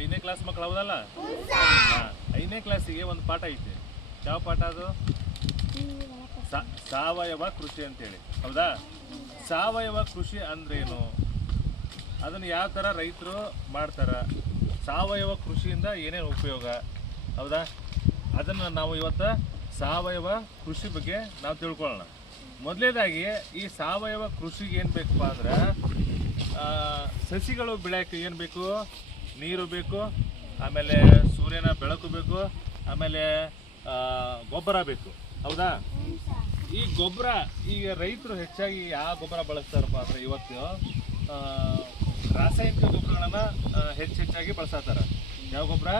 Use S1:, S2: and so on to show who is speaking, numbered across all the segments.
S1: ಐದನೇ ಕ್ಲಾಸ್ ಮಕ್ಕಳು ಹೌದಲ್ಲ ಐದನೇ ಕ್ಲಾಸಿಗೆ ಒಂದು ಪಾಠ ಐತೆ ಯಾವ ಪಾಠ ಅದು ಸಾವಯವ ಕೃಷಿ ಅಂತೇಳಿ ಹೌದಾ ಸಾವಯವ ಕೃಷಿ ಅಂದ್ರೇನು ಅದನ್ನು ಯಾವ ಥರ ರೈತರು ಮಾಡ್ತಾರ ಸಾವಯವ ಕೃಷಿಯಿಂದ ಏನೇನು ಉಪಯೋಗ ಹೌದಾ ಅದನ್ನು ನಾವು ಇವತ್ತು ಸಾವಯವ ಕೃಷಿ ಬಗ್ಗೆ ನಾವು ತಿಳ್ಕೊಳ್ಳೋಣ ಮೊದಲೇದಾಗಿ ಈ ಸಾವಯವ ಕೃಷಿಗೆ ಏನು ಬೇಕಪ್ಪ ಅಂದ್ರೆ ಸಸಿಗಳು ಬೆಳೆಯೋಕ್ಕೆ ಏನು ಬೇಕು ನೀರು ಬೇಕು ಆಮೇಲೆ ಸೂರ್ಯನ ಬೆಳಕು ಬೇಕು ಆಮೇಲೆ ಗೊಬ್ಬರ ಬೇಕು ಹೌದಾ ಈ ಗೊಬ್ಬರ ಈಗ ರೈತರು ಹೆಚ್ಚಾಗಿ ಯಾವ ಗೊಬ್ಬರ ಬಳಸ್ತಾರಪ್ಪ ಅಂದ್ರೆ ಇವತ್ತು ರಾಸಾಯನಿಕ ಗೊಬ್ಬರಗಳನ್ನು ಹೆಚ್ಚು ಹೆಚ್ಚಾಗಿ ಬಳಸತ್ತಾರ ಯಾವ ಗೊಬ್ಬರ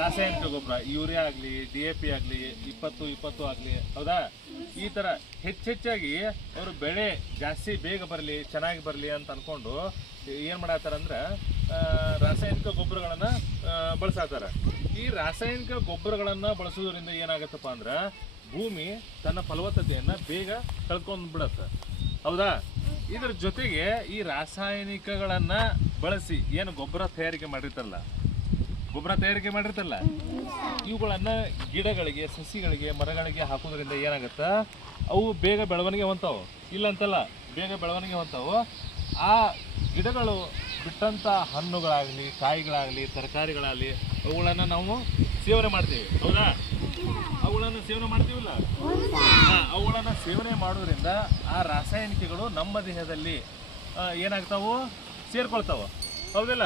S1: ರಾಸಾಯನಿಕ ಗೊಬ್ಬರ ಯೂರಿಯಾ ಆಗಲಿ ಡಿ ಎ ಪಿ ಆಗಲಿ ಇಪ್ಪತ್ತು ಇಪ್ಪತ್ತು ಆಗಲಿ ಹೌದಾ ಈ ಥರ ಹೆಚ್ಚೆಚ್ಚಾಗಿ ಅವರು ಬೆಳೆ ಜಾಸ್ತಿ ಬೇಗ ಬರಲಿ ಚೆನ್ನಾಗಿ ಬರಲಿ ಅಂತ ಅಂದ್ಕೊಂಡು ಏನು ಮಾಡತ್ತಾರಂದ್ರೆ ಅಂದ್ರೆ ರಾಸಾಯನಿಕ ಗೊಬ್ಬರಗಳನ್ನು ಬಳಸಾತಾರೆ ಈ ರಾಸಾಯನಿಕ ಗೊಬ್ಬರಗಳನ್ನು ಬಳಸೋದ್ರಿಂದ ಏನಾಗತ್ತಪ್ಪ ಅಂದ್ರೆ ಭೂಮಿ ತನ್ನ ಫಲವತ್ತತೆಯನ್ನು ಬೇಗ ಕಳ್ಕೊಂಡ್ ಬಿಡತ್ತೆ ಹೌದಾ ಇದ್ರ ಜೊತೆಗೆ ಈ ರಾಸಾಯನಿಕಗಳನ್ನು ಬಳಸಿ ಏನು ಗೊಬ್ಬರ ತಯಾರಿಕೆ ಮಾಡಿರ್ತಲ್ಲ ಗೊಬ್ಬರ ತಯಾರಿಕೆ ಮಾಡಿರ್ತಲ್ಲ ಇವುಗಳನ್ನು ಗಿಡಗಳಿಗೆ ಸಸಿಗಳಿಗೆ ಮರಗಳಿಗೆ ಹಾಕೋದ್ರಿಂದ ಏನಾಗುತ್ತೆ ಅವು ಬೇಗ ಬೆಳವಣಿಗೆ ಹೊಂತಾವು ಇಲ್ಲಂತಲ್ಲ ಬೇಗ ಬೆಳವಣಿಗೆ ಹೊಂತಾವು ಆ ಗಿಡಗಳು ಬಿಟ್ಟಂಥ ಹಣ್ಣುಗಳಾಗಲಿ ಕಾಯಿಗಳಾಗಲಿ ತರಕಾರಿಗಳಾಗಲಿ ಅವುಗಳನ್ನು ನಾವು ಸೇವನೆ ಮಾಡ್ತೀವಿ ಹೌದಾ ಅವುಗಳನ್ನು ಸೇವನೆ ಮಾಡ್ತೀವಲ್ಲ ಅವುಗಳನ್ನು ಸೇವನೆ ಮಾಡೋದ್ರಿಂದ ಆ ರಾಸಾಯನಿಕಗಳು ನಮ್ಮ ದೇಹದಲ್ಲಿ ಏನಾಗ್ತಾವೋ ಸೇರ್ಕೊಳ್ತಾವೆ ಹೌದಿಲ್ಲ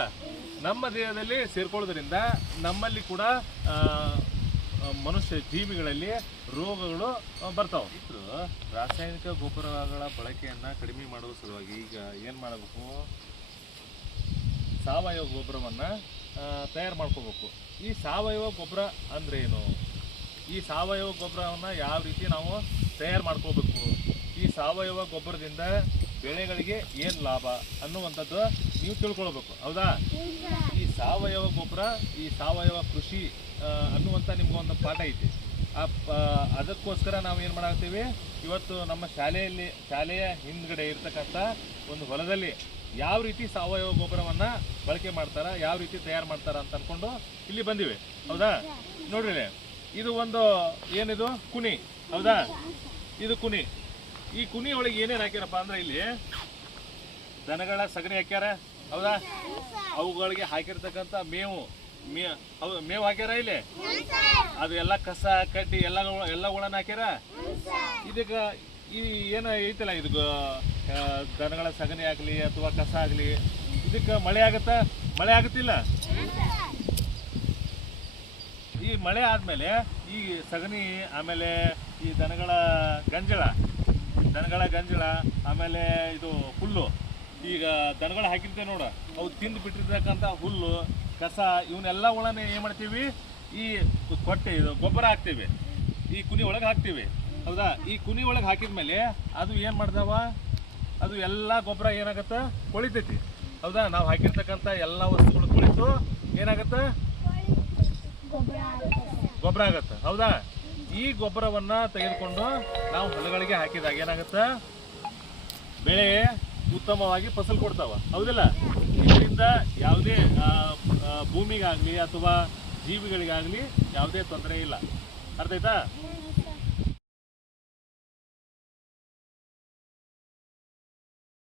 S1: ನಮ್ಮ ದೇಹದಲ್ಲಿ ಸೇರ್ಕೊಳ್ಳೋದ್ರಿಂದ ನಮ್ಮಲ್ಲಿ ಕೂಡ ಮನುಷ್ಯ ಜೀವಿಗಳಲ್ಲಿ ರೋಗಗಳು ಬರ್ತಾವೆ ಇದ್ರು ರಾಸಾಯನಿಕ ಗೊಬ್ಬರಗಳ ಬಳಕೆಯನ್ನು ಕಡಿಮೆ ಮಾಡುವ ಸಲುವಾಗಿ ಈಗ ಏನು ಮಾಡಬೇಕು ಸಾವಯವ ಗೊಬ್ಬರವನ್ನು ತಯಾರು ಮಾಡ್ಕೋಬೇಕು ಈ ಸಾವಯವ ಗೊಬ್ಬರ ಅಂದ್ರೇನು ಈ ಸಾವಯವ ಗೊಬ್ಬರವನ್ನು ಯಾವ ರೀತಿ ನಾವು ತಯಾರು ಮಾಡ್ಕೋಬೇಕು ಈ ಸಾವಯವ ಗೊಬ್ಬರದಿಂದ ಬೆಳೆಗಳಿಗೆ ಏನು ಲಾಭ ಅನ್ನುವಂಥದ್ದು ನೀವು ತಿಳ್ಕೊಳ್ಬೇಕು ಹೌದಾ ಈ ಸಾವಯವ ಗೊಬ್ಬರ ಈ ಸಾವಯವ ಕೃಷಿ ಅನ್ನುವಂಥ ನಿಮ್ಗೊಂದು ಪಾಠ ಐತಿ ಆ ಅದಕ್ಕೋಸ್ಕರ ನಾವು ಏನು ಮಾಡಾಕ್ತೀವಿ ಇವತ್ತು ನಮ್ಮ ಶಾಲೆಯಲ್ಲಿ ಶಾಲೆಯ ಹಿಂದ್ಗಡೆ ಇರ್ತಕ್ಕಂಥ ಒಂದು ಹೊಲದಲ್ಲಿ ಯಾವ ರೀತಿ ಸಾವಯವ ಗೊಬ್ಬರವನ್ನ ಬಳಕೆ ಮಾಡ್ತಾರ ಯಾವ ರೀತಿ ತಯಾರು ಮಾಡ್ತಾರ ಅಂತ ಅನ್ಕೊಂಡು ಇಲ್ಲಿ ಬಂದಿವೆ ಹೌದಾ ನೋಡ್ರಿ ಇದು ಒಂದು ಏನಿದು ಕುನಿ ಹೌದಾ ಇದು ಕುನಿ ಈ ಕುನಿ ಒಳಗೆ ಏನೇನು ಹಾಕ್ಯಾರಪ್ಪ ಅಂದ್ರೆ ಇಲ್ಲಿ ದನಗಳ ಸಗಣಿ ಹಾಕ್ಯಾರ ಹೌದಾ ಅವುಗಳಿಗೆ ಹಾಕಿರ್ತಕ್ಕಂಥ ಮೇವು ಮೇವು ಹಾಕ್ಯಾರ ಇಲ್ಲಿ ಅದು ಎಲ್ಲ ಕಸ ಕಟ್ಟಿ ಎಲ್ಲ ಎಲ್ಲಗಳನ್ನ ಹಾಕ್ಯಾರ ಇದಕ್ಕೆ ಈ ಏನ ಐತಲ್ಲ ಇದು ದನಗಳ ಸಗಣಿ ಆಗಲಿ ಅಥವಾ ಕಸ ಆಗಲಿ ಇದಕ್ಕೆ ಮಳೆ ಆಗುತ್ತಾ ಮಳೆ ಆಗುತ್ತಿಲ್ಲ ಈ ಮಳೆ ಆದಮೇಲೆ ಈ ಸಗಣಿ ಆಮೇಲೆ ಈ ದನಗಳ ಗಂಜಳ ದನಗಳ ಗಂಜಳ ಆಮೇಲೆ ಇದು ಹುಲ್ಲು ಈಗ ದನಗಳ ಹಾಕಿರ್ತೇವೆ ನೋಡು ಅವು ತಿಂದು ಬಿಟ್ಟಿರ್ತಕ್ಕಂಥ ಹುಲ್ಲು ಕಸ ಇವನ್ನೆಲ್ಲ ಒಳನೆ ಏನು ಮಾಡ್ತೀವಿ ಈ ಕೊಟ್ಟೆ ಇದು ಗೊಬ್ಬರ ಹಾಕ್ತೀವಿ ಈ ಕುನಿ ಒಳಗೆ ಹಾಕ್ತೀವಿ ಹೌದಾ ಈ ಕುನಿ ಒಳಗೆ ಹಾಕಿದ ಮೇಲೆ ಅದು ಏನು ಮಾಡ್ತಾವ ಅದು ಎಲ್ಲ ಗೊಬ್ಬರ ಏನಾಗತ್ತೆ ಕೊಳಿತೈತಿ ಹೌದಾ ನಾವು ಹಾಕಿರ್ತಕ್ಕಂಥ ಎಲ್ಲ ವಸ್ತುಗಳು ಕುಳಿತು ಏನಾಗತ್ತೆ ಗೊಬ್ಬರ ಆಗತ್ತೆ ಹೌದಾ ಈ ಗೊಬ್ಬರವನ್ನ ತೆಗೆದುಕೊಂಡು ನಾವು ಹೊಲಗಳಿಗೆ ಹಾಕಿದಾಗ ಏನಾಗತ್ತೆ ಬೆಳೆ ಉತ್ತಮವಾಗಿ ಫಸಲು ಕೊಡ್ತಾವ ಹೌದಿಲ್ಲ ಇದರಿಂದ ಯಾವುದೇ ಭೂಮಿಗಾಗಲಿ ಅಥವಾ ಜೀವಿಗಳಿಗಾಗಲಿ ಯಾವುದೇ ತೊಂದರೆ ಇಲ್ಲ ಅರ್ಥ ಆಯ್ತಾ